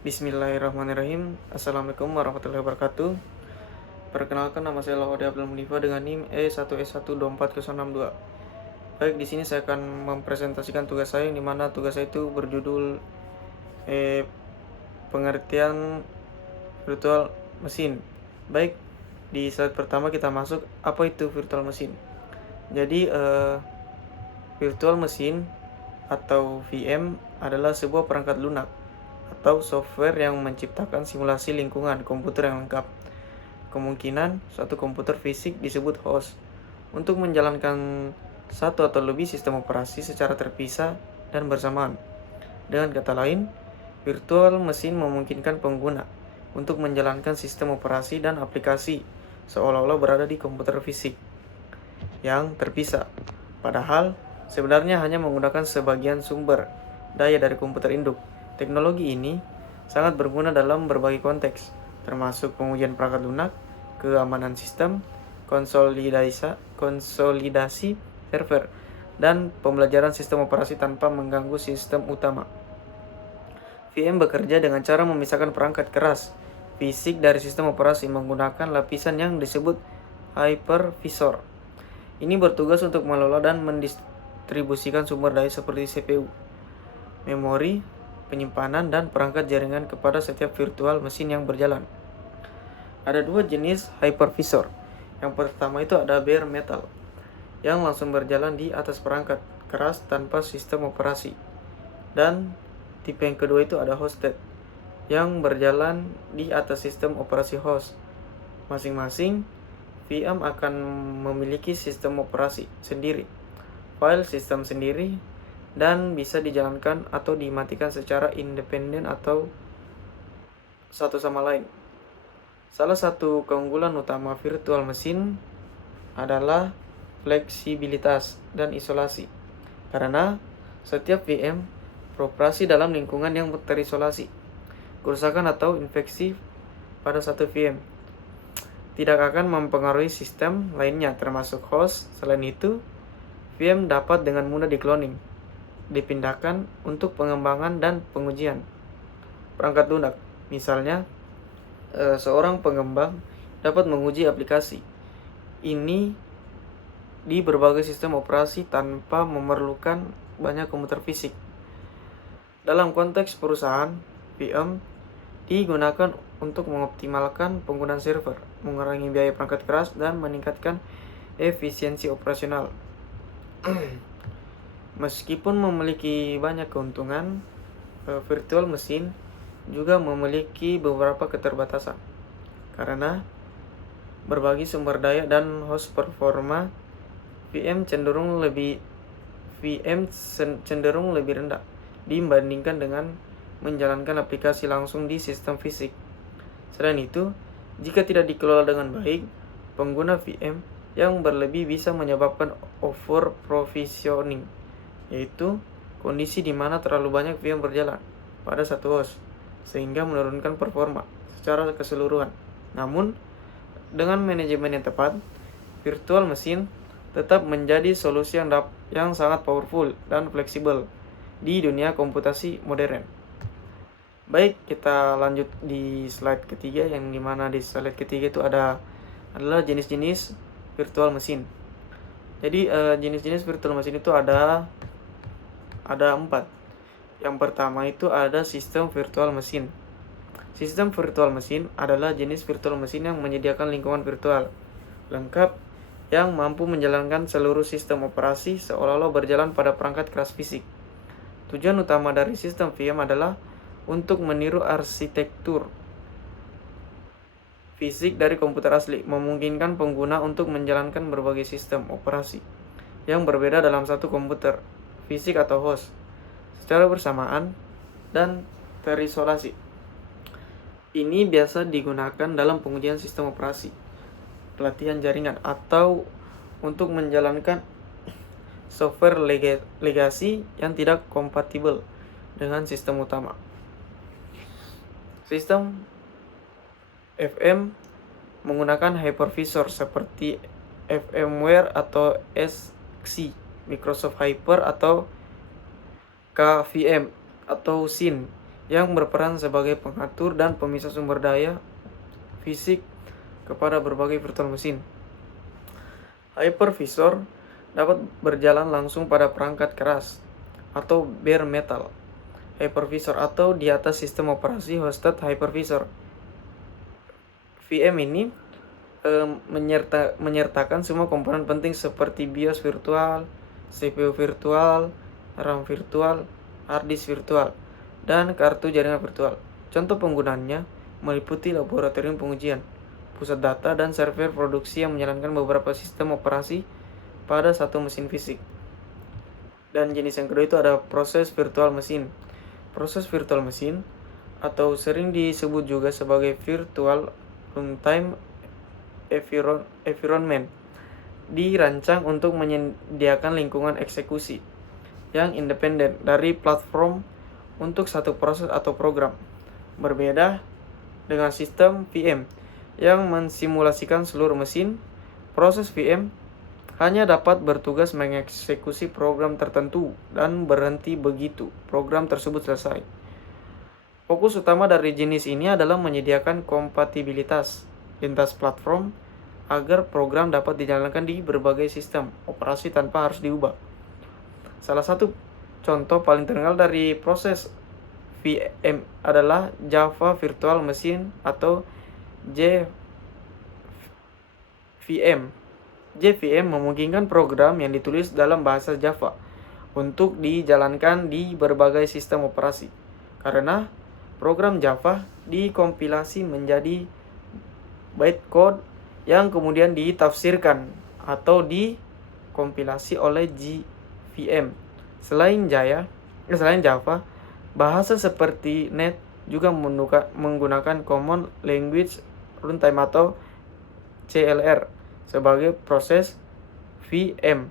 Bismillahirrahmanirrahim. Assalamualaikum warahmatullahi wabarakatuh. Perkenalkan, nama saya Laude Abdul Munifa dengan NIM E1S12402. Baik, di sini saya akan mempresentasikan tugas saya, di mana tugas saya itu berjudul pengertian virtual mesin. Baik, di slide pertama kita masuk apa itu virtual mesin. Jadi virtual mesin atau VM adalah sebuah perangkat lunak atau software yang menciptakan simulasi lingkungan komputer yang lengkap. Kemungkinan suatu komputer fisik disebut host untuk menjalankan satu atau lebih sistem operasi secara terpisah dan bersamaan. Dengan kata lain, virtual mesin memungkinkan pengguna untuk menjalankan sistem operasi dan aplikasi seolah-olah berada di komputer fisik yang terpisah. Padahal, sebenarnya hanya menggunakan sebagian sumber daya dari komputer induk. Teknologi ini sangat berguna dalam berbagai konteks, termasuk pengujian perangkat lunak, keamanan sistem, konsolidasi server, dan pembelajaran sistem operasi tanpa mengganggu sistem utama. VM bekerja dengan cara memisahkan perangkat keras fisik dari sistem operasi menggunakan lapisan yang disebut hypervisor. Ini bertugas untuk mengelola dan mendistribusikan sumber daya seperti CPU, memori, penyimpanan, dan perangkat jaringan kepada setiap virtual mesin yang berjalan. Ada dua jenis hypervisor. Yang pertama itu ada bare metal, yang langsung berjalan di atas perangkat keras tanpa sistem operasi. Dan tipe yang kedua itu ada hosted, yang berjalan di atas sistem operasi host. Masing-masing VM akan memiliki sistem operasi sendiri, file sistem sendiri, dan bisa dijalankan atau dimatikan secara independen atau satu sama lain. Salah satu keunggulan utama virtual mesin adalah fleksibilitas dan isolasi, karena setiap VM beroperasi dalam lingkungan yang terisolasi. Kerusakan atau infeksi pada satu VM tidak akan mempengaruhi sistem lainnya termasuk host. Selain itu, VM dapat dengan mudah dikloning, dipindahkan untuk pengembangan dan pengujian perangkat lunak. Misalnya, seorang pengembang dapat menguji aplikasi ini di berbagai sistem operasi tanpa memerlukan banyak komputer fisik. Dalam konteks perusahaan, VM digunakan untuk mengoptimalkan penggunaan server, mengurangi biaya perangkat keras, dan meningkatkan efisiensi operasional. Meskipun memiliki banyak keuntungan, virtual mesin juga memiliki beberapa keterbatasan. Karena berbagi sumber daya dan host performa, VM cenderung lebih rendah dibandingkan dengan menjalankan aplikasi langsung di sistem fisik. Selain itu, jika tidak dikelola dengan baik, pengguna VM yang berlebih bisa menyebabkan over provisioning, yaitu kondisi di mana terlalu banyak VM berjalan pada satu host, sehingga menurunkan performa secara keseluruhan. Namun, dengan manajemen yang tepat, virtual mesin tetap menjadi solusi yang sangat powerful dan fleksibel di dunia komputasi modern. Baik, kita lanjut di slide ketiga, yang dimana di slide ketiga itu adalah jenis-jenis virtual mesin. Jadi jenis-jenis virtual mesin itu ada 4. Yang pertama itu ada sistem virtual mesin. Sistem virtual mesin adalah jenis virtual mesin yang menyediakan lingkungan virtual lengkap yang mampu menjalankan seluruh sistem operasi seolah-olah berjalan pada perangkat keras fisik. Tujuan utama dari sistem VM adalah untuk meniru arsitektur fisik dari komputer asli, memungkinkan pengguna untuk menjalankan berbagai sistem operasi yang berbeda dalam satu komputer fisik atau host secara bersamaan dan terisolasi. Ini biasa digunakan dalam pengujian sistem operasi, pelatihan jaringan, atau untuk menjalankan software legacy yang tidak kompatibel dengan sistem utama. Sistem FM menggunakan hypervisor seperti VMware atau XC, Microsoft Hyper atau KVM atau SYN yang berperan sebagai pengatur dan pemisah sumber daya fisik kepada berbagai virtual mesin. Hypervisor dapat berjalan langsung pada perangkat keras atau bare metal hypervisor atau di atas sistem operasi hosted hypervisor. VM ini menyertakan semua komponen penting seperti BIOS virtual, CPU virtual, RAM virtual, hard disk virtual, dan kartu jaringan virtual. Contoh penggunaannya meliputi laboratorium pengujian, pusat data, dan server produksi yang menjalankan beberapa sistem operasi pada satu mesin fisik. Dan jenis yang kedua itu ada proses virtual mesin. Proses virtual mesin atau sering disebut juga sebagai virtual runtime environment dirancang untuk menyediakan lingkungan eksekusi yang independen dari platform untuk satu proses atau program. Berbeda dengan sistem VM yang mensimulasikan seluruh mesin, proses VM hanya dapat bertugas mengeksekusi program tertentu dan berhenti begitu program tersebut selesai. Fokus utama dari jenis ini adalah menyediakan kompatibilitas lintas platform agar program dapat dijalankan di berbagai sistem operasi tanpa harus diubah. Salah satu contoh paling terkenal dari proses VM adalah Java Virtual Machine atau JVM. JVM memungkinkan program yang ditulis dalam bahasa Java untuk dijalankan di berbagai sistem operasi. Karena program Java dikompilasi menjadi bytecode yang kemudian ditafsirkan atau dikompilasi oleh JVM. Selain Java, bahasa seperti .NET juga menggunakan Common Language Runtime atau CLR sebagai proses VM.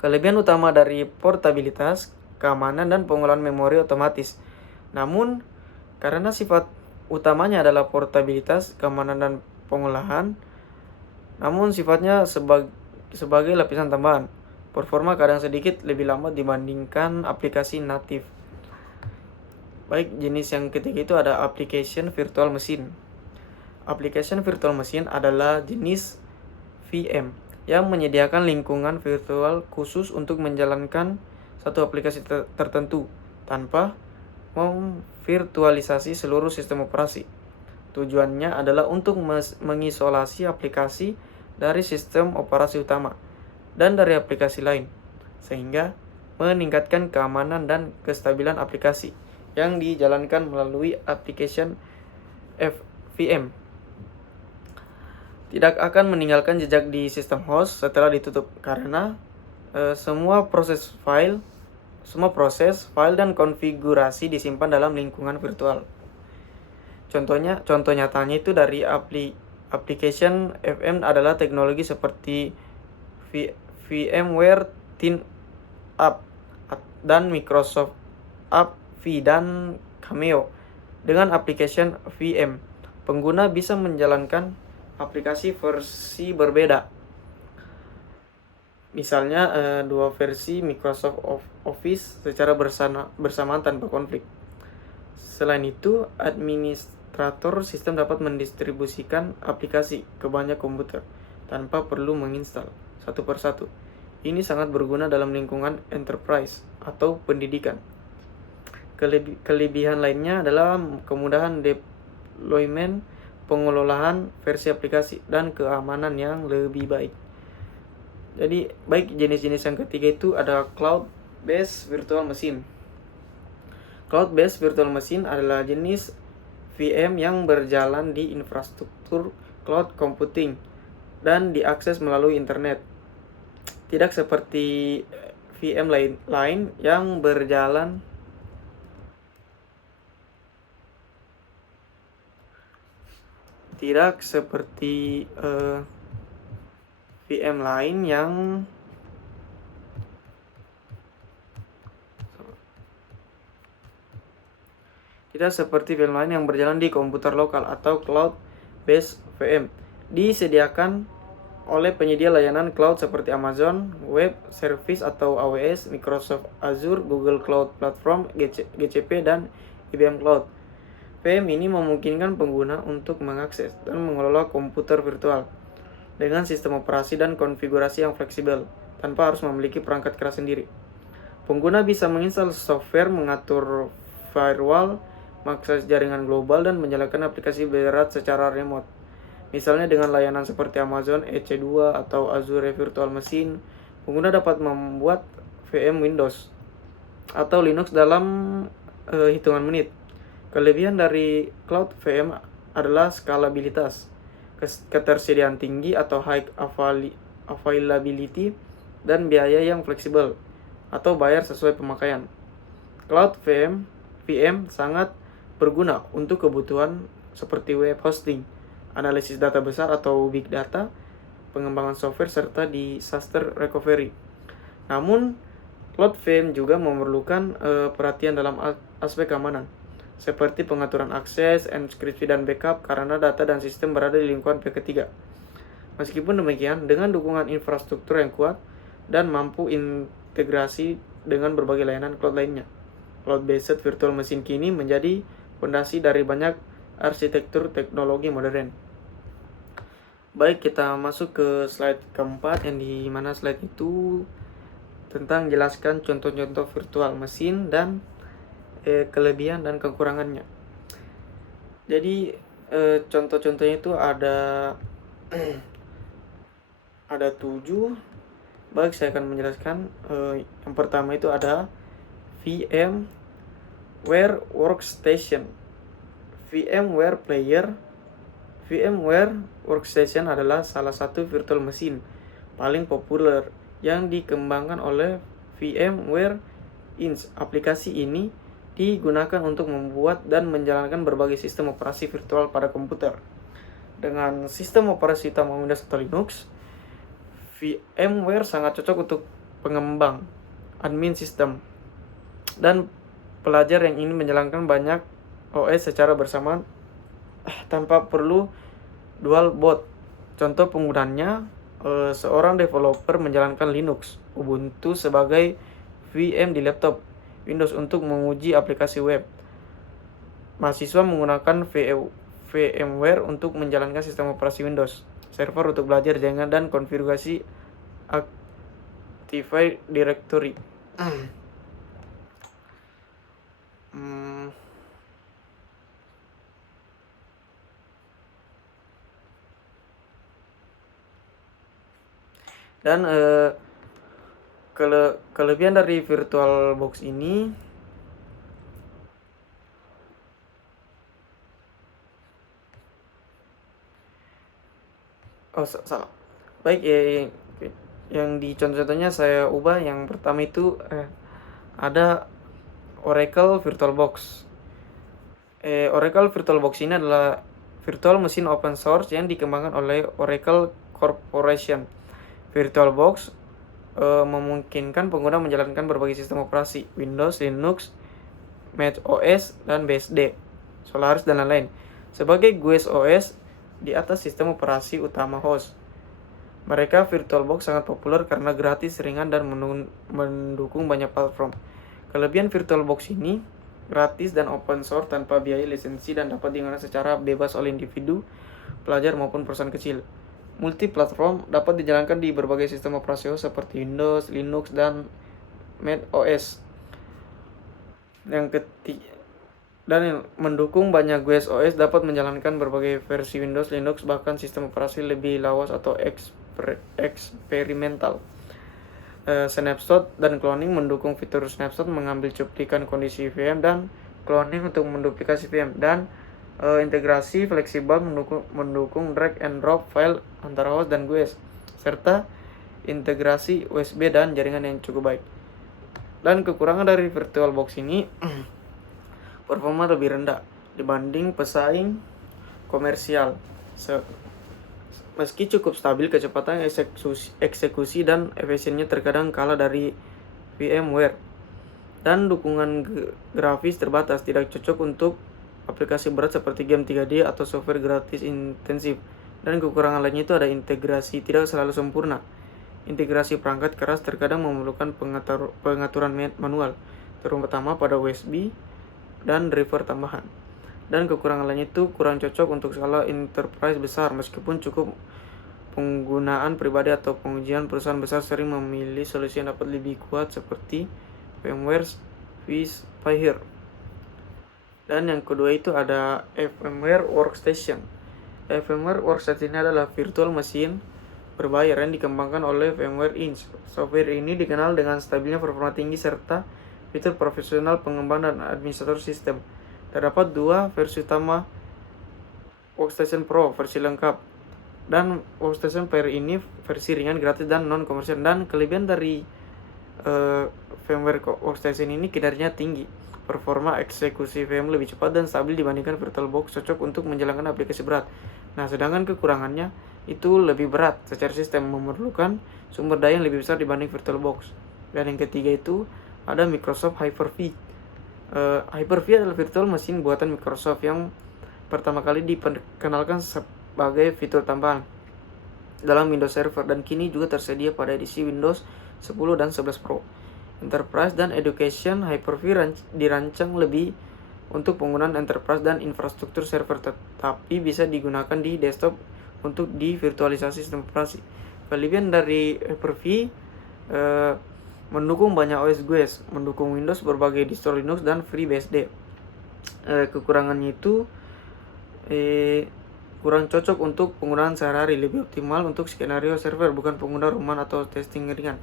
Kelebihan utama dari portabilitas, keamanan, dan pengolahan memori otomatis. Namun, karena sifat utamanya adalah portabilitas, keamanan, dan pengolahan, namun sifatnya sebagai lapisan tambahan. Performa kadang sedikit lebih lambat dibandingkan aplikasi natif. Baik, jenis yang ketiga itu ada application virtual machine. Application virtual machine adalah jenis VM yang menyediakan lingkungan virtual khusus untuk menjalankan satu aplikasi tertentu tanpa memvirtualisasi seluruh sistem operasi. Tujuannya adalah untuk mengisolasi aplikasi dari sistem operasi utama dan dari aplikasi lain, sehingga meningkatkan keamanan dan kestabilan aplikasi yang dijalankan melalui application VM. Tidak akan meninggalkan jejak di sistem host setelah ditutup karena semua proses file dan konfigurasi disimpan dalam lingkungan virtual. Contoh nyatanya itu dari application VM adalah teknologi seperti VMware ThinkUp dan Microsoft AppV dan Cameo. Dengan application VM, pengguna bisa menjalankan aplikasi versi berbeda. Misalnya dua versi Microsoft Office secara bersamaan tanpa konflik. Selain itu, administrator sistem dapat mendistribusikan aplikasi ke banyak komputer tanpa perlu menginstal satu persatu. Ini sangat berguna dalam lingkungan enterprise atau pendidikan. Kelebihan lainnya adalah kemudahan deployment, pengelolaan versi aplikasi, dan keamanan yang lebih baik. Jadi, baik jenis-jenis yang ketiga itu ada cloud-based virtual machine. Cloud-based virtual machine adalah jenis VM yang berjalan di infrastruktur cloud computing dan diakses melalui internet. Tidak seperti VM lain yang berjalan VM lain yang berjalan di komputer lokal atau cloud-based VM. Disediakan oleh penyedia layanan cloud seperti Amazon Web Service atau AWS, Microsoft Azure, Google Cloud Platform, GCP, dan IBM Cloud. VM ini memungkinkan pengguna untuk mengakses dan mengelola komputer virtual dengan sistem operasi dan konfigurasi yang fleksibel, tanpa harus memiliki perangkat keras sendiri. Pengguna bisa menginstal software, mengatur firewall, mengakses jaringan global, dan menjalankan aplikasi berat secara remote. Misalnya dengan layanan seperti Amazon EC2 atau Azure Virtual Machine, pengguna dapat membuat VM Windows atau Linux dalam hitungan menit. Kelebihan dari Cloud VM adalah skalabilitas, ketersediaan tinggi atau high availability, dan biaya yang fleksibel atau bayar sesuai pemakaian. Cloud VM sangat berguna untuk kebutuhan seperti web hosting, analisis data besar atau big data, pengembangan software, serta disaster recovery. Namun, Cloud VM juga memerlukan perhatian dalam aspek keamanan, seperti pengaturan akses, enkripsi, dan backup karena data dan sistem berada di lingkungan pihak ketiga. Meskipun demikian, dengan dukungan infrastruktur yang kuat dan mampu integrasi dengan berbagai layanan cloud lainnya, cloud-based virtual machine kini menjadi fondasi dari banyak arsitektur teknologi modern. Baik, kita masuk ke slide keempat, yang di mana slide itu tentang jelaskan contoh-contoh virtual machine dan kelebihan dan kekurangannya. Jadi contoh-contohnya itu ada 7. Baik, saya akan menjelaskan. Yang pertama itu ada VMware Workstation, VMware Player. VMware Workstation adalah salah satu virtual machine paling populer yang dikembangkan oleh VMware Inc. Aplikasi ini digunakan untuk membuat dan menjalankan berbagai sistem operasi virtual pada komputer. Dengan sistem operasi utama Windows atau Linux, VMware sangat cocok untuk pengembang, admin sistem, dan pelajar yang ingin menjalankan banyak OS secara bersamaan tanpa perlu dual boot. Contoh penggunaannya, seorang developer menjalankan Linux, Ubuntu sebagai VM di laptop, Windows untuk menguji aplikasi web. Mahasiswa menggunakan VMware untuk menjalankan sistem operasi Windows, server untuk belajar jaringan, dan konfigurasi Active Directory. Dan kelebihan dari VirtualBox ini, salah. Baik, yang di contoh-contohnya saya ubah. Yang pertama itu ada Oracle VirtualBox. Oracle VirtualBox ini adalah virtual machine open source yang dikembangkan oleh Oracle Corporation. VirtualBox memungkinkan pengguna menjalankan berbagai sistem operasi Windows, Linux, Mac OS, dan BSD, Solaris, dan lain-lain sebagai guest OS di atas sistem operasi utama host. Mereka VirtualBox sangat populer karena gratis, ringan, dan mendukung banyak platform. Kelebihan VirtualBox ini gratis dan open source tanpa biaya lisensi dan dapat digunakan secara bebas oleh individu, pelajar, maupun perusahaan kecil. Multi-platform dapat dijalankan di berbagai sistem operasi host seperti Windows, Linux, dan Mac OS. Dan mendukung banyak guest OS, dapat menjalankan berbagai versi Windows, Linux, bahkan sistem operasi lebih lawas atau eksperimental. Snapshot dan cloning mendukung fitur snapshot, mengambil cuplikan kondisi VM, dan cloning untuk menduplikasi VM, dan integrasi fleksibel mendukung drag and drop file antara host dan guest, serta integrasi USB dan jaringan yang cukup baik. Dan kekurangan dari VirtualBox ini, performa lebih rendah dibanding pesaing komersial. Meski cukup stabil, kecepatan eksekusi dan efisiennya terkadang kalah dari VMware. Dan dukungan grafis terbatas, tidak cocok untuk aplikasi berat seperti game 3D atau software gratis intensif. Dan kekurangan lainnya itu ada integrasi tidak selalu sempurna. Integrasi perangkat keras terkadang memerlukan pengaturan manual, terutama pada USB dan driver tambahan. Dan kekurangan lainnya itu kurang cocok untuk skala enterprise besar, meskipun cukup penggunaan pribadi atau pengujian. Perusahaan besar sering memilih solusi yang dapat lebih kuat seperti VMware vSphere. Dan yang kedua itu ada VMware Workstation. VMware Workstation ini adalah virtual machine berbayar yang dikembangkan oleh VMware Inc. Software ini dikenal dengan stabilnya performa tinggi serta fitur profesional pengembang dan administrator sistem. Terdapat dua versi utama, Workstation Pro versi lengkap dan Workstation Pro ini versi ringan, gratis dan non komersial. Dan kelebihan dari VMware Workstation ini kinerjanya tinggi, performa eksekusi VM lebih cepat dan stabil dibandingkan VirtualBox, cocok untuk menjalankan aplikasi berat. Nah, sedangkan kekurangannya itu lebih berat secara sistem, memerlukan sumber daya yang lebih besar dibanding VirtualBox. Dan yang ketiga itu ada Microsoft Hyper-V. Hyper-V adalah virtual machine buatan Microsoft yang pertama kali diperkenalkan sebagai fitur tambahan dalam Windows Server dan kini juga tersedia pada edisi Windows 10 dan 11 Pro. Enterprise dan Education, Hyper-V dirancang lebih untuk penggunaan enterprise dan infrastruktur server, tetapi bisa digunakan di desktop untuk divirtualisasi sistem operasi. Kelebihan dari Hyper-V mendukung banyak OS, mendukung Windows, berbagai distro Linux, dan FreeBSD. Kekurangannya itu kurang cocok untuk penggunaan sehari-hari, lebih optimal untuk skenario server, bukan pengguna rumahan atau testing ringan.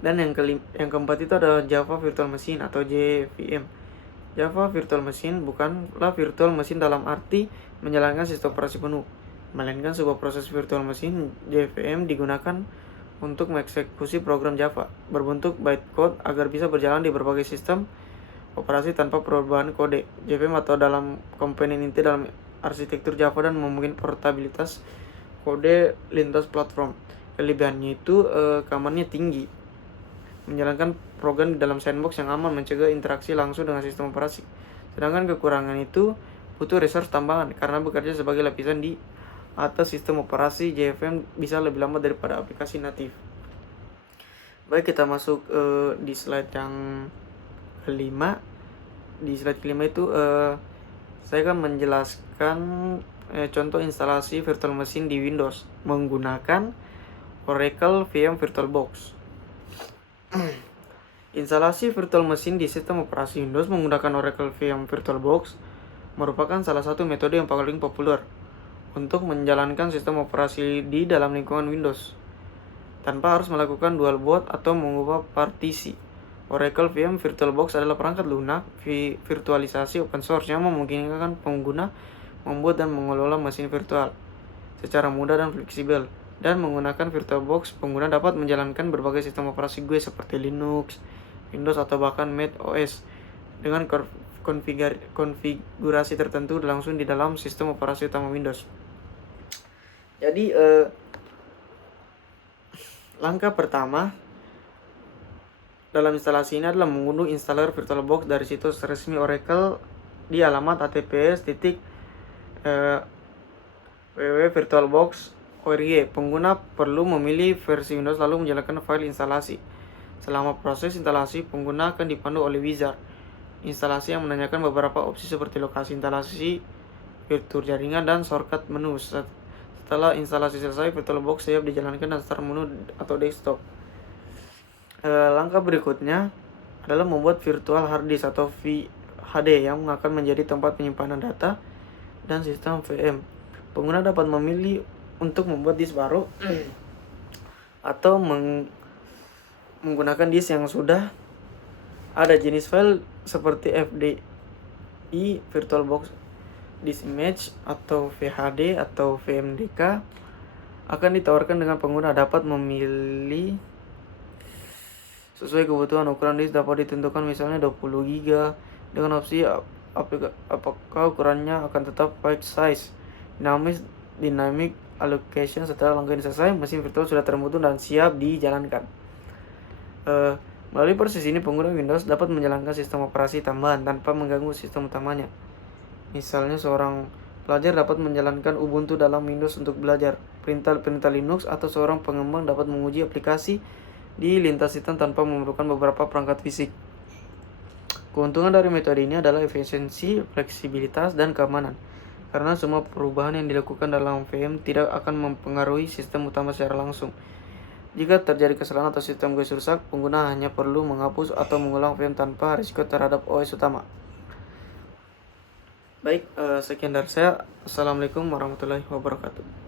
Dan yang keempat itu ada Java Virtual Machine atau JVM. Java Virtual Machine bukanlah virtual machine dalam arti menjalankan sistem operasi penuh, melainkan sebuah proses virtual machine. JVM digunakan untuk mengeksekusi program Java berbentuk bytecode agar bisa berjalan di berbagai sistem operasi tanpa perubahan kode. JVM atau dalam komponen inti dalam arsitektur Java dan memungkinkan portabilitas kode lintas platform. Kelebihannya itu keamanannya tinggi, menjalankan program di dalam sandbox yang aman, mencegah interaksi langsung dengan sistem operasi. Sedangkan kekurangan itu butuh resource tambahan karena bekerja sebagai lapisan di atas sistem operasi. JVM bisa lebih lambat daripada aplikasi natif. Baik, kita masuk di slide yang kelima. Di slide kelima itu saya akan menjelaskan contoh instalasi virtual machine di Windows menggunakan Oracle VM VirtualBox. Instalasi virtual machine di sistem operasi Windows menggunakan Oracle VM VirtualBox merupakan salah satu metode yang paling populer untuk menjalankan sistem operasi di dalam lingkungan Windows tanpa harus melakukan dual boot atau mengubah partisi. Oracle VM VirtualBox adalah perangkat lunak virtualisasi open source yang memungkinkan pengguna membuat dan mengelola mesin virtual secara mudah dan fleksibel. Dan menggunakan VirtualBox, pengguna dapat menjalankan berbagai sistem operasi seperti Linux, Windows, atau bahkan Mac OS dengan konfigurasi tertentu langsung di dalam sistem operasi utama Windows. Jadi langkah pertama dalam instalasi ini adalah mengunduh installer VirtualBox dari situs resmi Oracle di alamat https://www.virtualbox.org. Pengguna perlu memilih versi Windows lalu menjalankan file instalasi. Selama proses instalasi, pengguna akan dipandu oleh wizard instalasi yang menanyakan beberapa opsi seperti lokasi instalasi, fitur jaringan, dan shortcut menu. Setelah instalasi selesai, VirtualBox siap dijalankan dan start menu atau desktop. Langkah berikutnya adalah membuat virtual hard disk atau VHD yang akan menjadi tempat penyimpanan data dan sistem VM. Pengguna dapat memilih untuk membuat disk baru atau menggunakan disk yang sudah ada. Jenis file seperti FDI, VirtualBox Disk Image, atau VHD atau VMDK akan ditawarkan dengan pengguna dapat memilih sesuai kebutuhan. Ukuran disk dapat ditentukan, misalnya 20 GB dengan opsi apakah ukurannya akan tetap byte size, dynamic allocation. Setelah langkah ini selesai, mesin virtual sudah termutu dan siap dijalankan. Melalui proses ini, pengguna Windows dapat menjalankan sistem operasi tambahan tanpa mengganggu sistem utamanya. Misalnya, seorang pelajar dapat menjalankan Ubuntu dalam Windows untuk belajar, perintah Linux, atau seorang pengembang dapat menguji aplikasi di lintas sistem tanpa memerlukan beberapa perangkat fisik. Keuntungan dari metode ini adalah efisiensi, fleksibilitas, dan keamanan. Karena semua perubahan yang dilakukan dalam VM tidak akan mempengaruhi sistem utama secara langsung. Jika terjadi kesalahan atau sistem GUI rusak, pengguna hanya perlu menghapus atau mengulang VM tanpa risiko terhadap OS utama. Baik, sekian dari saya. Assalamualaikum warahmatullahi wabarakatuh.